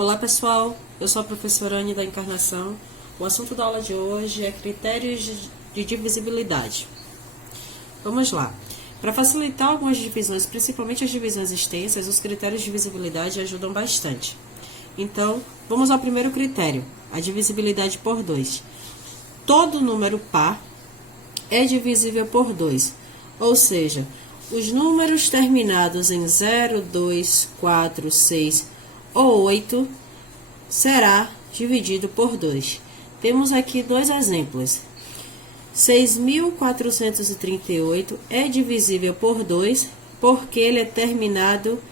Olá pessoal, eu sou a professora Anne da Encarnação. O assunto da aula de hoje é critérios de divisibilidade. Vamos lá. Para facilitar algumas divisões, principalmente as divisões extensas, os critérios de divisibilidade ajudam bastante. Então, vamos ao primeiro critério, a divisibilidade por 2. Todo número par é divisível por 2, ou seja, os números terminados em 0, 2, 4, 6 ou 8 será dividido por 2. Temos aqui dois exemplos. 6.438 é divisível por 2 porque ele é terminado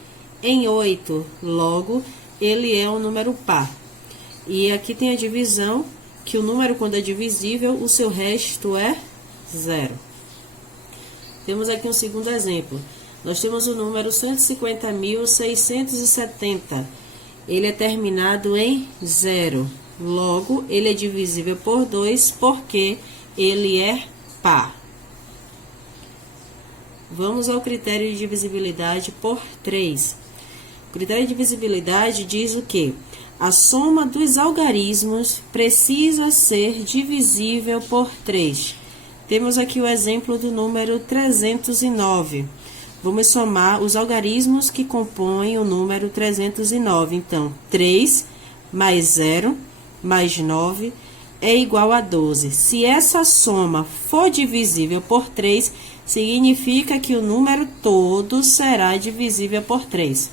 em 8, logo ele é um número par. E aqui tem a divisão, que o número quando é divisível, o seu resto é 0. Temos aqui um segundo exemplo. Nós temos o número 150.670. Ele é terminado em 0. Logo, ele é divisível por 2 porque ele é par. Vamos ao critério de divisibilidade por 3. O critério de divisibilidade diz o quê? A soma dos algarismos precisa ser divisível por 3. Temos aqui o exemplo do número 309. Vamos somar os algarismos que compõem o número 309. Então, 3 mais 0 mais 9 é igual a 12. Se essa soma for divisível por 3, significa que o número todo será divisível por 3.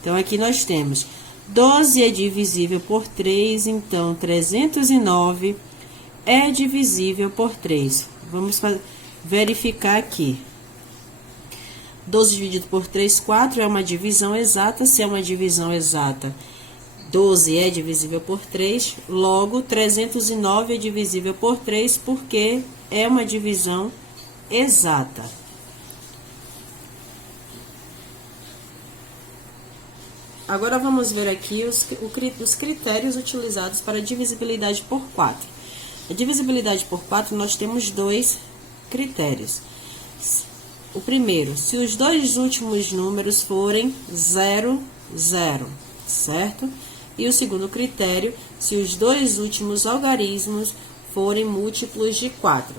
Então, aqui nós temos 12 é divisível por 3, então 309 é divisível por 3. Vamos verificar aqui. 12 dividido por 3, 4 é uma divisão exata. Se é uma divisão exata, 12 é divisível por 3. Logo, 309 é divisível por 3 porque é uma divisão exata. Agora, vamos ver aqui os critérios utilizados para a divisibilidade por 4. A divisibilidade por 4, nós temos dois critérios. O primeiro, se os dois últimos números forem 0, 0, certo? E o segundo critério, se os dois últimos algarismos forem múltiplos de 4.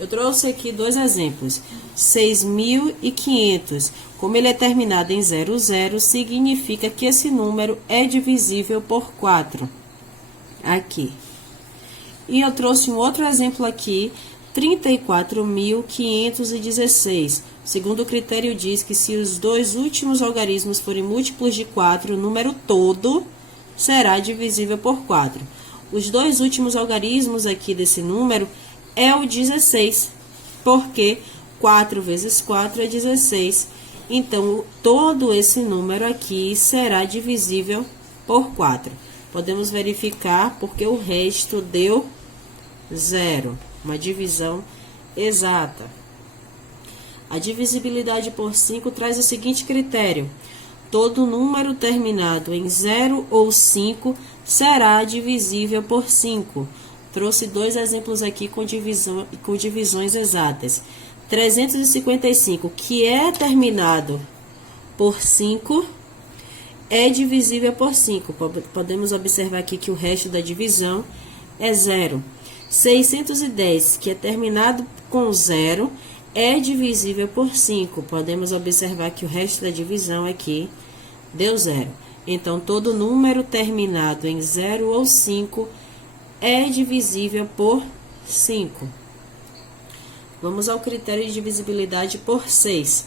Eu trouxe aqui dois exemplos. 6.500, como ele é terminado em 00, significa que esse número é divisível por 4. Aqui. E eu trouxe um outro exemplo aqui, 34.516. Segundo o critério diz que se os dois últimos algarismos forem múltiplos de 4, o número todo será divisível por 4. Os dois últimos algarismos aqui desse número é o 16, porque 4 vezes 4 é 16. Então, todo esse número aqui será divisível por 4. Podemos verificar porque o resto deu 0, uma divisão exata. A divisibilidade por 5 traz o seguinte critério: todo número terminado em 0 ou 5 será divisível por 5. Trouxe dois exemplos aqui com divisões exatas. 355, que é terminado por 5, é divisível por 5. Podemos observar aqui que o resto da divisão é 0. 610, que é terminado com 0, é divisível por 5. Podemos observar que o resto da divisão aqui deu 0. Então, todo número terminado em 0 ou 5 é divisível por 5. Vamos ao critério de divisibilidade por 6.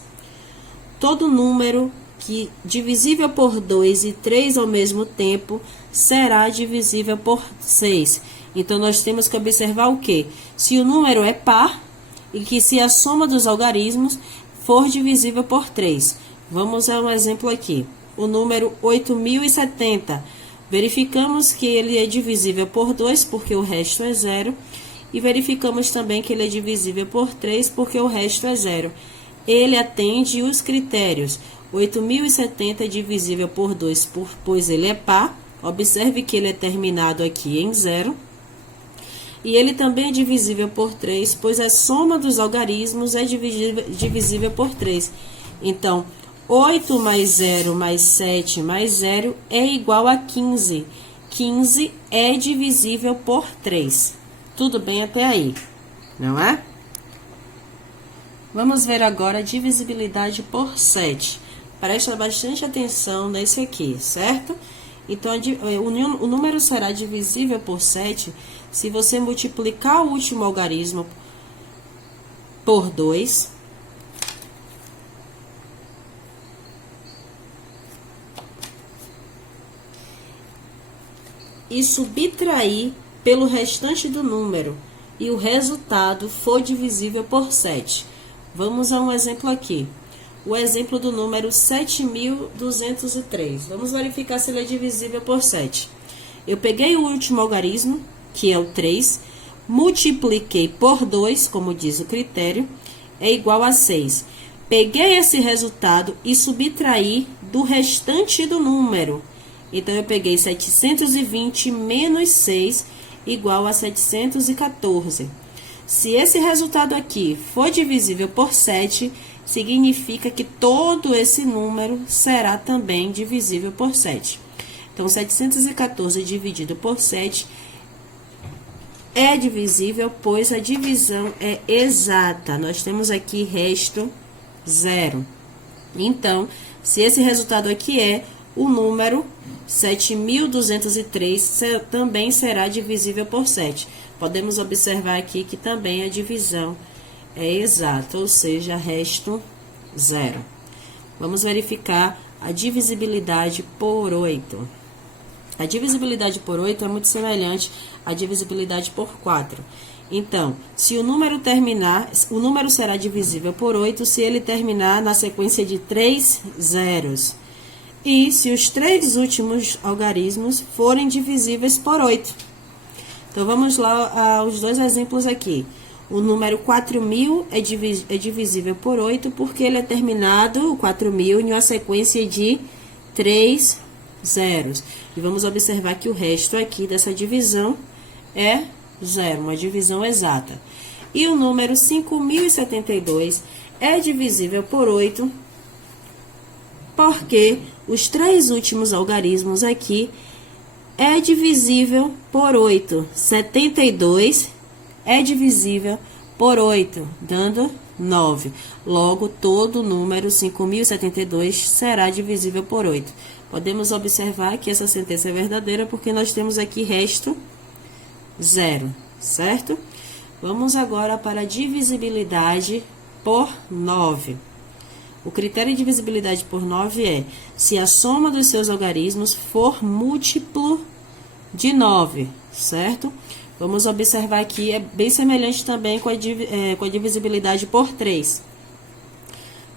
Todo número que divisível por 2 e 3 ao mesmo tempo será divisível por 6. Então, nós temos que observar o quê? Se o número é par e que se a soma dos algarismos for divisível por 3. Vamos a um exemplo aqui. O número 8.070. Verificamos que ele é divisível por 2, porque o resto é 0. E verificamos também que ele é divisível por 3, porque o resto é 0. Ele atende os critérios. 8.070 é divisível por 2, pois ele é par. Observe que ele é terminado aqui em 0. E ele também é divisível por 3, pois a soma dos algarismos é divisível por 3. Então, 8 mais 0 mais 7 mais 0 é igual a 15. 15 é divisível por 3. Tudo bem até aí, não é? Vamos ver agora a divisibilidade por 7. Presta bastante atenção nesse aqui, certo? Então, o número será divisível por 7 se você multiplicar o último algarismo por 2. E subtrair pelo restante do número, e o resultado for divisível por 7. Vamos a um exemplo aqui. O exemplo do número 7.203. Vamos verificar se ele é divisível por 7. Eu peguei o último algarismo, que é o 3, multipliquei por 2, como diz o critério, é igual a 6. Peguei esse resultado e subtraí do restante do número. Então, eu peguei 720 menos 6 igual a 714. Se esse resultado aqui for divisível por 7, significa que todo esse número será também divisível por 7. Então, 714 dividido por 7 é divisível, pois a divisão é exata. Nós temos aqui resto 0. Então, se esse resultado aqui é, o número 7.203 também será divisível por 7. Podemos observar aqui que também a divisão é exata, ou seja, resto 0. Vamos verificar a divisibilidade por 8. A divisibilidade por 8 é muito semelhante à divisibilidade por 4. Então, se o número terminar, o número será divisível por 8 se ele terminar na sequência de 3 zeros. E se os 3 últimos algarismos forem divisíveis por 8. Então, vamos lá aos dois exemplos aqui. O número 4.000 é divisível por 8 porque ele é terminado, o 4.000, em uma sequência de 3 zeros. E vamos observar que o resto aqui dessa divisão é 0, uma divisão exata. E o número 5.072 é divisível por 8 porque os 3 últimos algarismos aqui é divisível por 8. 72 é divisível por 8, dando 9. Logo, todo o número 5.072 será divisível por 8. Podemos observar que essa sentença é verdadeira porque nós temos aqui resto 0, certo? Vamos agora para a divisibilidade por 9. O critério de divisibilidade por 9 é se a soma dos seus algarismos for múltiplo de 9, certo? Vamos observar aqui, é bem semelhante também com a divisibilidade por 3.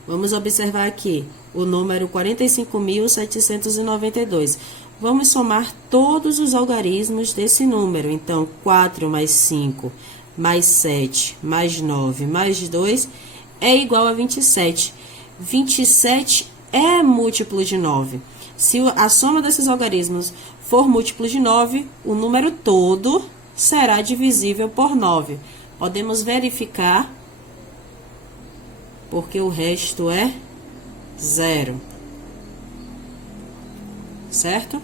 Vamos observar aqui o número 45.792. Vamos somar todos os algarismos desse número. Então, 4 mais 5, mais 7, mais 9, mais 2 é igual a 27. 27 é múltiplo de 9. Se a soma desses algarismos for múltiplo de 9, o número todo será divisível por 9. Podemos verificar, porque o resto é 0. Certo?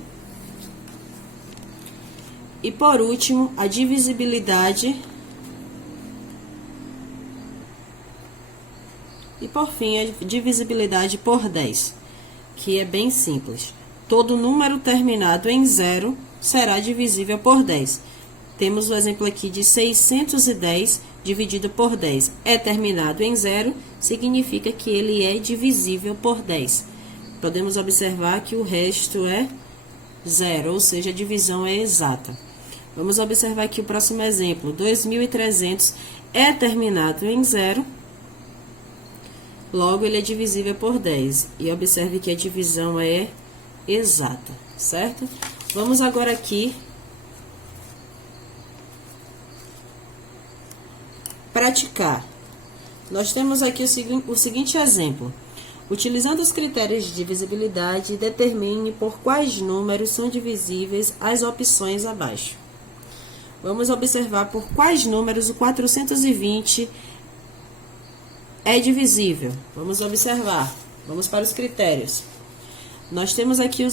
E por último, a divisibilidade. E por fim, a divisibilidade por 10, que é bem simples. Todo número terminado em 0 será divisível por 10. Temos o exemplo aqui de 610 dividido por 10. É terminado em 0, significa que ele é divisível por 10. Podemos observar que o resto é 0, ou seja, a divisão é exata. Vamos observar aqui o próximo exemplo. 2.300 é terminado em 0. Logo, ele é divisível por 10. E observe que a divisão é exata, certo? Vamos agora aqui praticar. Nós temos aqui o seguinte exemplo. Utilizando os critérios de divisibilidade, determine por quais números são divisíveis as opções abaixo. Vamos observar por quais números o 420 é divisível. Vamos observar. Vamos para os critérios. Nós temos aqui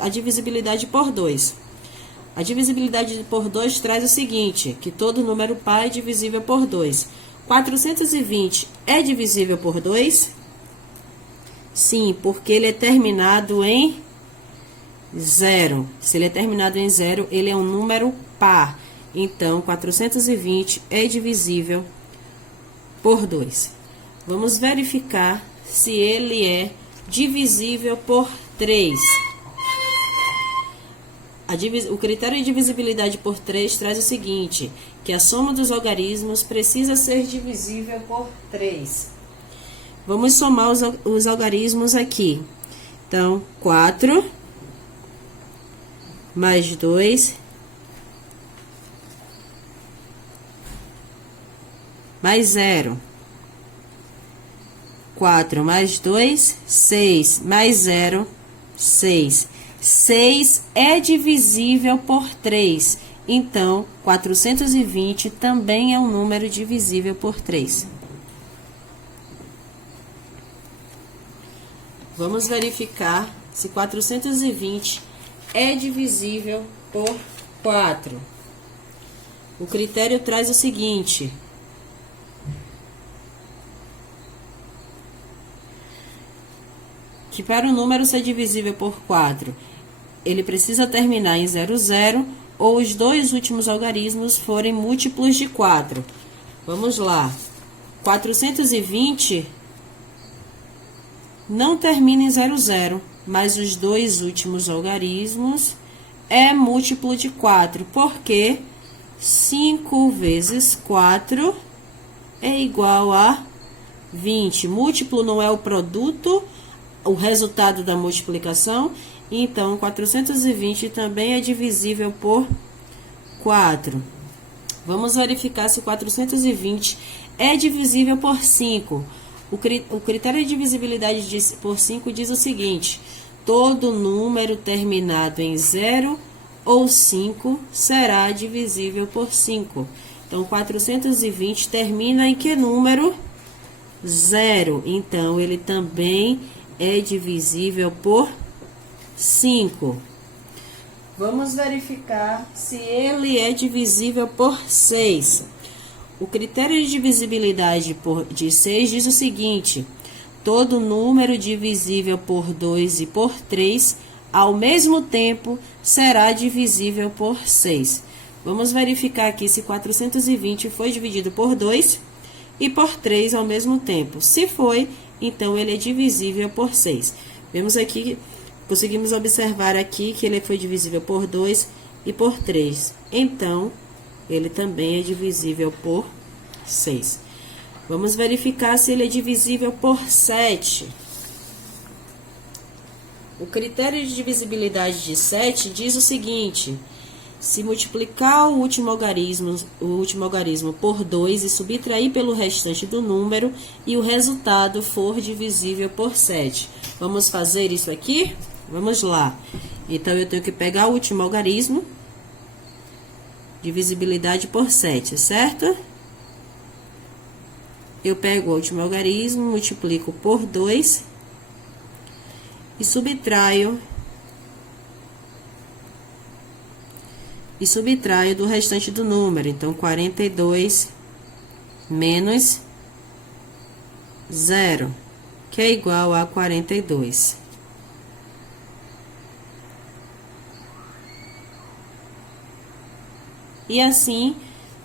a divisibilidade por 2. A divisibilidade por 2 traz o seguinte, que todo número par é divisível por 2. 420 é divisível por 2? Sim, porque ele é terminado em 0. Se ele é terminado em 0, ele é um número par. Então, 420 é divisível por 2. Vamos verificar se ele é divisível por 3. O critério de divisibilidade por 3 traz o seguinte, que a soma dos algarismos precisa ser divisível por 3. Vamos somar os algarismos aqui. Então, 4 mais 2 mais 0. 4 mais 2, 6, mais 0, 6. 6 é divisível por 3. Então, 420 também é um número divisível por 3. Vamos verificar se 420 é divisível por 4. O critério traz o seguinte: que para o número ser divisível por 4, ele precisa terminar em 00 ou os dois últimos algarismos forem múltiplos de 4. Vamos lá. 420 não termina em 00, mas os dois últimos algarismos é múltiplo de 4, porque 5 vezes 4 é igual a 20. Múltiplo não é o produto, o resultado da multiplicação, então 420 também é divisível por 4. Vamos verificar se 420 é divisível por 5. O critério de divisibilidade por 5 diz o seguinte: todo número terminado em 0 ou 5 será divisível por 5. Então, 420 termina em que número? 0. Então, ele também é divisível por 5. Vamos verificar se ele é divisível por 6. O critério de divisibilidade de 6 diz o seguinte: todo número divisível por 2 e por 3, ao mesmo tempo, será divisível por 6. Vamos verificar aqui se 420 foi dividido por 2 e por 3 ao mesmo tempo. Se foi, então ele é divisível por 6. Vemos aqui, conseguimos observar aqui que ele foi divisível por 2 e por 3. Então, ele também é divisível por 6. Vamos verificar se ele é divisível por 7. O critério de divisibilidade de 7 diz o seguinte: se multiplicar o último algarismo por 2 e subtrair pelo restante do número e o resultado for divisível por 7. Vamos fazer isso aqui? Vamos lá. Então, eu tenho que pegar o último algarismo, divisibilidade por 7, certo? Eu pego o último algarismo, multiplico por 2 e subtraio do restante do número. Então, 42 menos 0, que é igual a 42. E assim,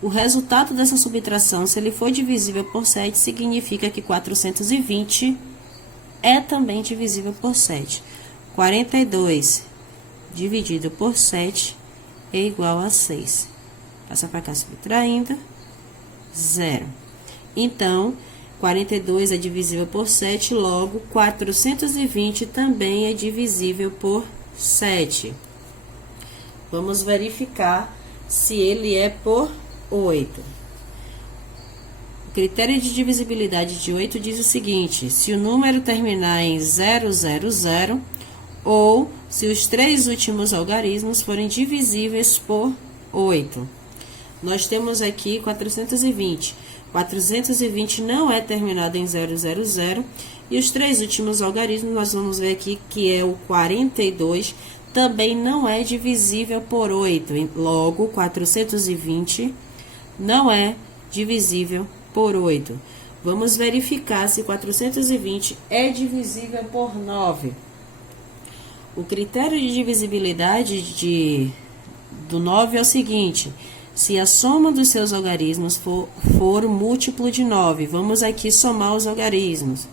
o resultado dessa subtração, se ele for divisível por 7, significa que 420 é também divisível por 7. 42 dividido por 7 é igual a 6. Passa para cá subtraindo, 0. Então, 42 é divisível por 7, logo 420 também é divisível por 7. Vamos verificar se ele é por 8. O critério de divisibilidade de 8 diz o seguinte: se o número terminar em 000 ou se os três últimos algarismos forem divisíveis por 8. Nós temos aqui 420. 420 não é terminado em 000. E os três últimos algarismos, nós vamos ver aqui que é o 42, também não é divisível por 8. Logo, 420 não é divisível por 8. Vamos verificar se 420 é divisível por 9. O critério de divisibilidade do 9 é o seguinte: se a soma dos seus algarismos for múltiplo de 9, vamos aqui somar os algarismos.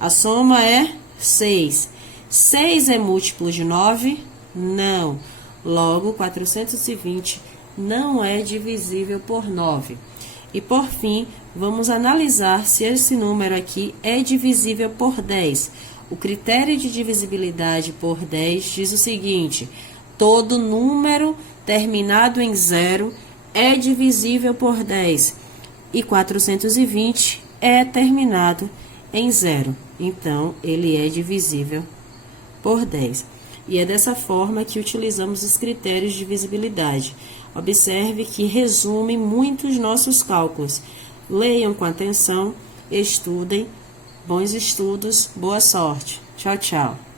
A soma é 6. 6 é múltiplo de 9? Não. Logo, 420 não é divisível por 9. E por fim, vamos analisar se esse número aqui é divisível por 10. O critério de divisibilidade por 10 diz o seguinte: todo número terminado em 0 é divisível por 10. E 420 é terminado em 0. Então, ele é divisível por 10. E é dessa forma que utilizamos os critérios de divisibilidade. Observe que resume muito os nossos cálculos. Leiam com atenção, estudem. Bons estudos, boa sorte. Tchau, tchau.